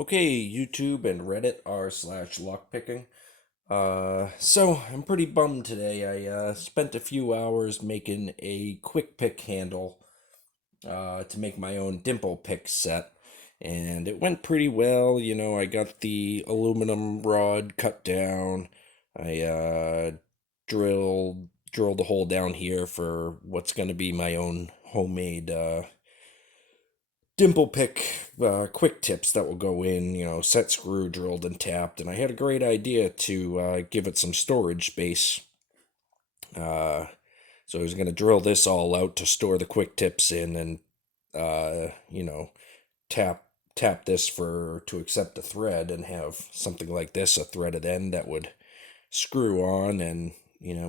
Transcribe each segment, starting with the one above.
Okay, YouTube and Reddit r/lockpicking. So I'm pretty bummed today. I spent a few hours making a quick pick handle to make my own dimple pick set, and it went pretty well. I got the aluminum rod cut down. I drilled a hole down here for what's going to be my own homemade dimple pick quick tips that will go in, set screw drilled and tapped. And I had a great idea to give it some storage space. Uh, so I was going to drill this all out to store the quick tips in and, uh, you know, tap tap this for to accept a thread and have something like this, a threaded end that would screw on and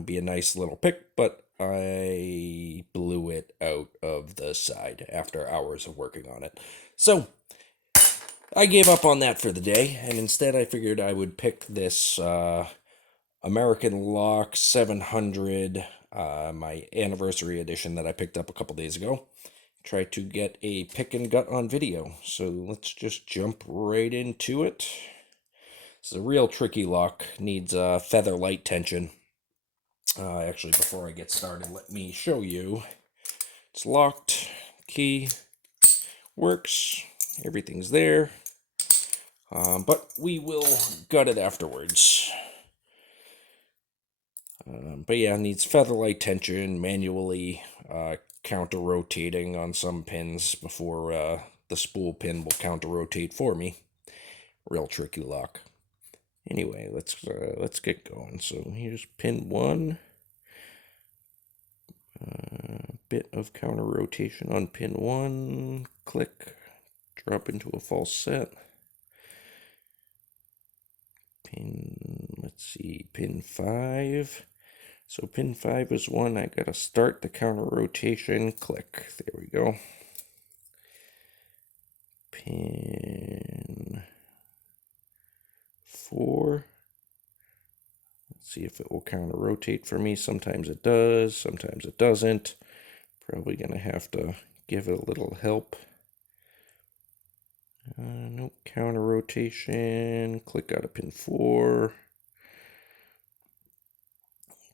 be a nice little pick. But I blew it out of the side after hours of working on it. So I gave up on that for the day, and instead I figured I would pick this American Lock 700, my Anniversary Edition that I picked up a couple days ago. Try to get a pick and gut on video. So let's just jump right into it. It's a real tricky lock, needs feather light tension. Actually, before I get started, let me show you. It's locked, key works, everything's there. But we will gut it afterwards. But yeah, needs feather light tension, manually counter rotating on some pins before the spool pin will counter rotate for me. Real tricky lock. Anyway, let's get going. So here's pin one. Bit of counter rotation on pin one. Click, drop into a false set. Let's see, pin 5. So pin 5 is one. I gotta start the counter rotation. Click. There we go. Pin 4. Let's see if it will counter rotate for me. Sometimes it does, sometimes it doesn't. Probably gonna have to give it a little help. Nope, counter rotation. Click out of pin 4.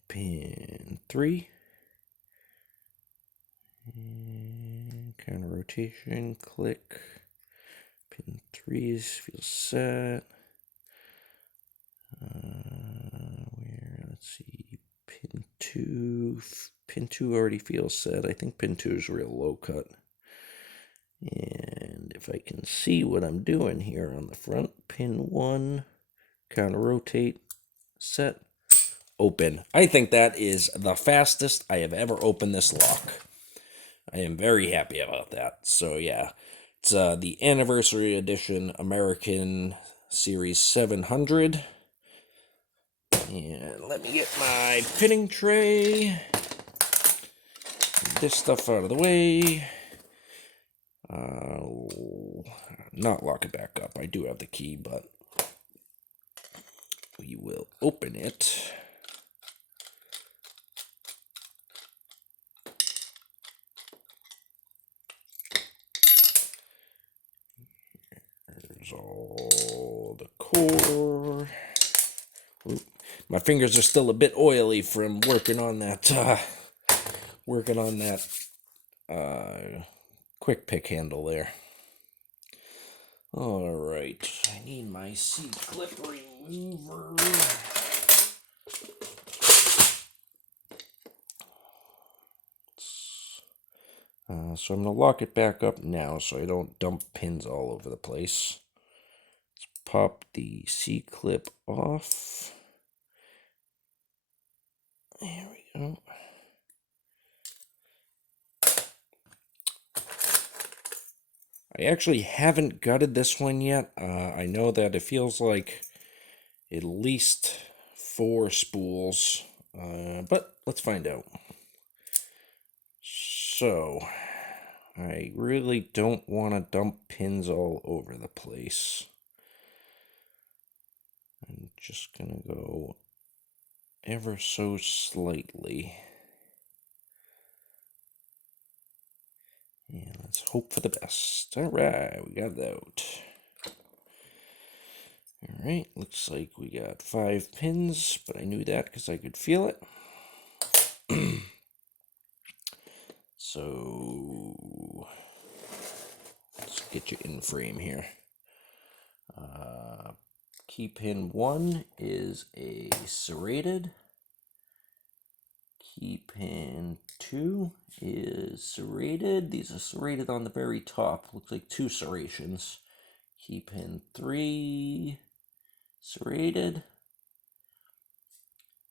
Pin 3. And counter rotation. Click. Pin 3 feels set. Let's see, pin 2. Pin 2 already feels set. I think pin 2 is real low cut. And if I can see what I'm doing here on the front, pin 1, counter rotate, set, open. I think that is the fastest I have ever opened this lock. I am very happy about that. So yeah, it's the Anniversary Edition American Series 700. And let me get my pinning tray. This stuff out of the way. Not lock it back up. I do have the key, but we will open it. There's all the core. Oop. My fingers are still a bit oily from working on that quick pick handle there. All right, I need my C-clip remover. So I'm going to lock it back up now so I don't dump pins all over the place. Let's pop the C-clip off. There we go. I actually haven't gutted this one yet. I know that it feels like at least 4 spools, but let's find out. So, I really don't want to dump pins all over the place. I'm just going to go ever so slightly. Yeah, let's hope for the best. All right, we got that out. Alright, looks like we got 5 pins, but I knew that because I could feel it. So, let's get you in frame here. Key pin 1 is a serrated. Key pin 2 is serrated. These are serrated on the very top. Looks like 2 serrations. Key pin 3, serrated.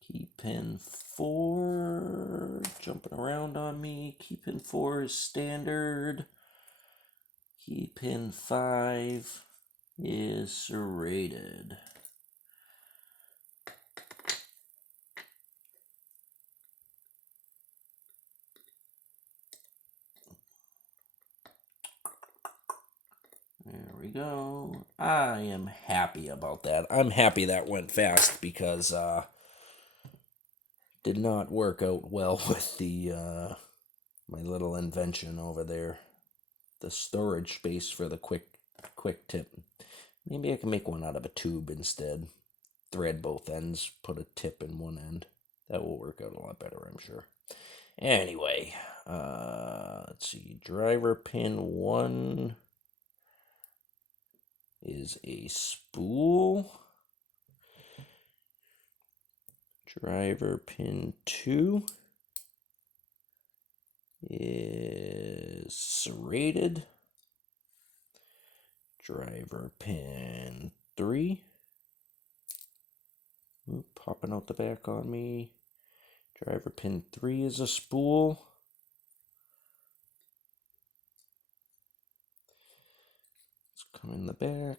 Key pin 4, jumping around on me. Key pin 4 is standard. Key pin 5 is serrated. There we go. I am happy about that. I'm happy that went fast because did not work out well with the my little invention over there. The storage space for the quick tip. Maybe I can make one out of a tube instead. Thread both ends, put a tip in one end. That will work out a lot better, I'm sure. Anyway, let's see. Driver pin 1 is a spool. Driver pin 2 is serrated. Driver pin 3. Ooh, popping out the back on me. Driver pin 3 is a spool. Let's come in the back.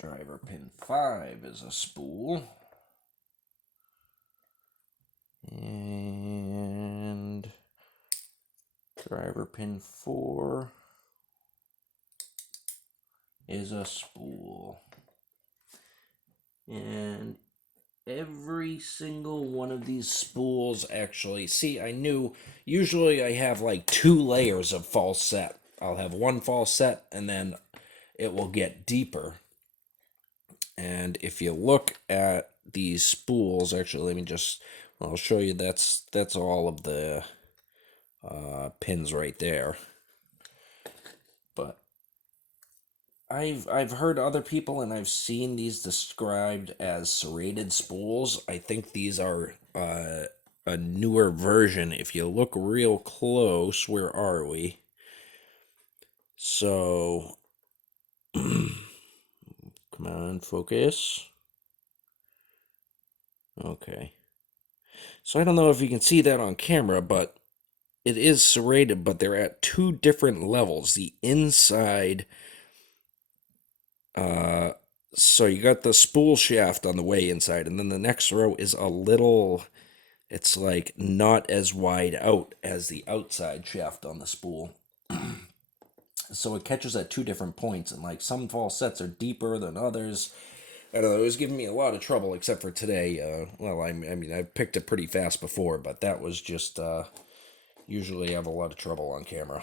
Driver pin 5 is a spool. And driver pin 4 is a spool. And every single one of these spools actually, see, I knew, usually I have like 2 layers of false set. I'll have one false set and then it will get deeper. And if you look at these spools, actually, let me just, I'll show you, that's all of the pins right there. But I've heard other people and I've seen these described as serrated spools. I think these are a newer version. If you look real close, where are we? So, come on, focus. Okay. So I don't know if you can see that on camera, but it is serrated, but they're at 2 different levels. The inside, so you got the spool shaft on the way inside, and then the next row is a little, it's like not as wide out as the outside shaft on the spool. So it catches at 2 different points, and like some false sets are deeper than others. I don't know, it was giving me a lot of trouble, except for today. Well, I mean, I've picked it pretty fast before, but that was just, usually I have a lot of trouble on camera.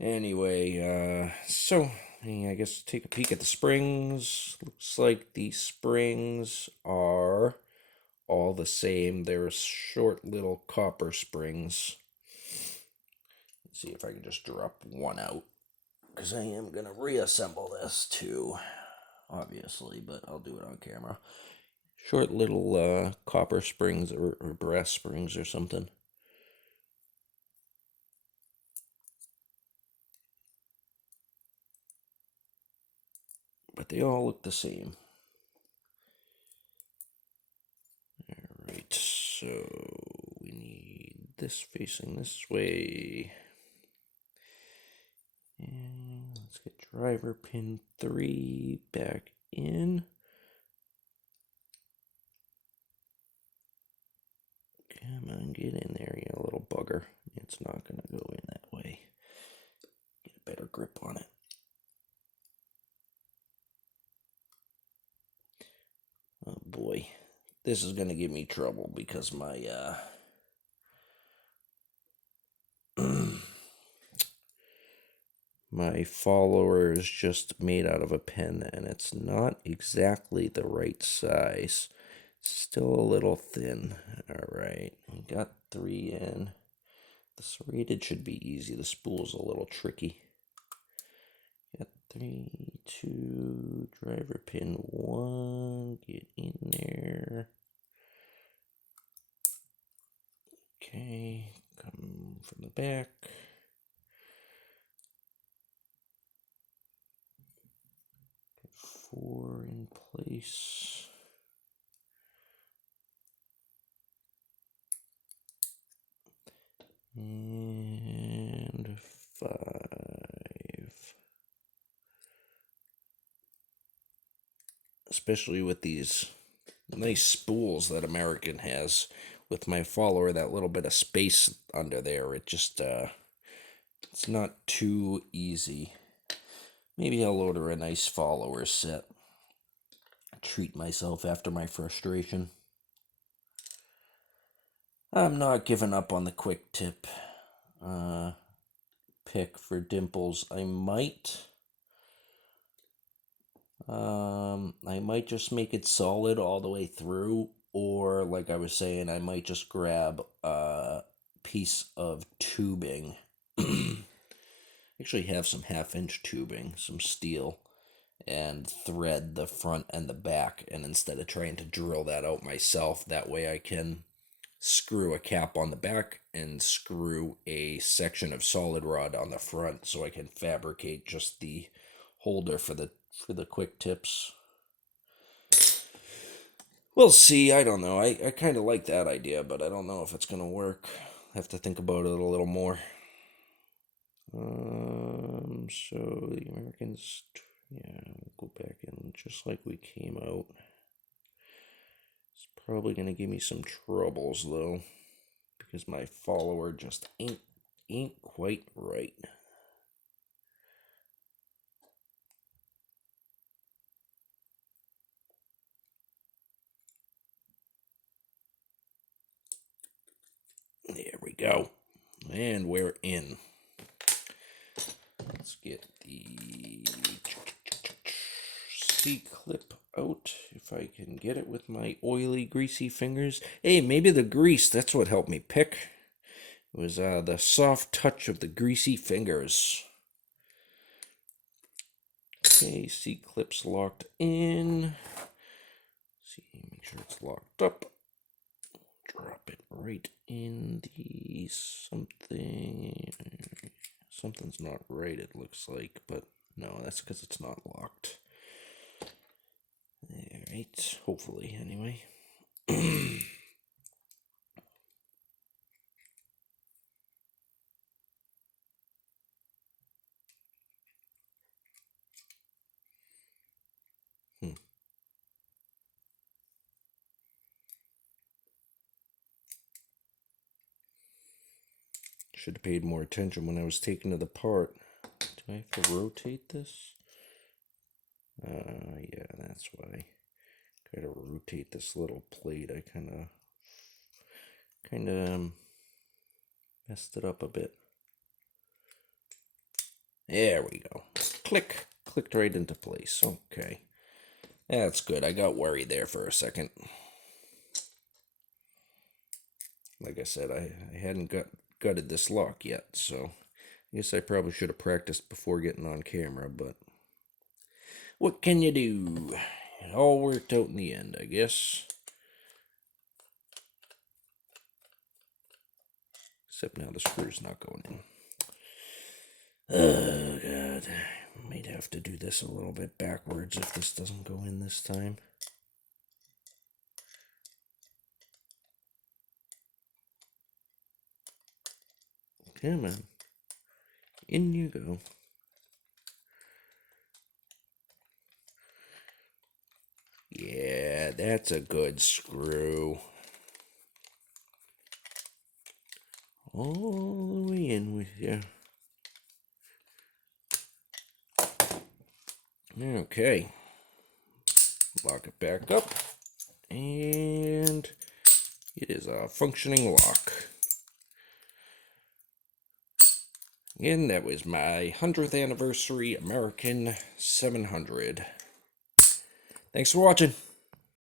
Anyway, so, I guess take a peek at the springs. Looks like the springs are all the same. They're short little copper springs. Let's see if I can just drop one out, because I am going to reassemble this too, obviously, but I'll do it on camera. Short little copper springs or brass springs or something. But they all look the same. Alright, so we need this facing this way. And let's get driver pin 3 back in. Come on, get in there, you little bugger. It's not going to go in that way. Get a better grip on it. Oh boy. This is going to give me trouble because my my follower is just made out of a pen, and it's not exactly the right size. Still a little thin. All right, we got 3 in. The serrated should be easy. The spool's a little tricky. Got 3, 2, driver pin 1, get in there. Okay, come from the back. Get 4 in place. And 5. Especially with these nice spools that American has. With my follower, that little bit of space under there, it just, it's not too easy. Maybe I'll order a nice follower set. Treat myself after my frustration. I'm not giving up on the quick tip pick for dimples. I might just make it solid all the way through, or like I was saying, I might just grab a piece of tubing. Actually have some 1/2-inch tubing, some steel, and thread the front and the back, and instead of trying to drill that out myself, that way I can screw a cap on the back and screw a section of solid rod on the front, so I can fabricate just the holder for the quick tips. We'll see. I don't know. I kind of like that idea, but I don't know if it's gonna work. I have to think about it a little more. So the Americans, yeah, we'll go back in just like we came out. It's probably gonna give me some troubles though, because my follower just ain't quite right. There we go. And we're in. Let's get the C-clip out, if I can get it with my oily, greasy fingers. Hey, maybe the grease, that's what helped me pick. It was the soft touch of the greasy fingers. Okay, C-clip's locked in. See, make sure it's locked up. Drop it right in the something. Something's not right, it looks like, but no, that's because it's not locked. Alright, hopefully, anyway. Should have paid more attention when I was taking it apart. Do I have to rotate this? Yeah, that's why. Gotta rotate this little plate. I kind of messed it up a bit. There we go. Click. Clicked right into place. Okay. That's good. I got worried there for a second. Like I said, I hadn't gutted this lock yet, so I guess I probably should have practiced before getting on camera, but what can you do? It all worked out in the end, I guess. Except now the screw's not going in. Oh, God. Might have to do this a little bit backwards if this doesn't go in this time. Come on. In you go. Yeah, that's a good screw. All the way in with you. Okay. Lock it back up. And it is a functioning lock. And that was my 100th anniversary American 700. Thanks for watching.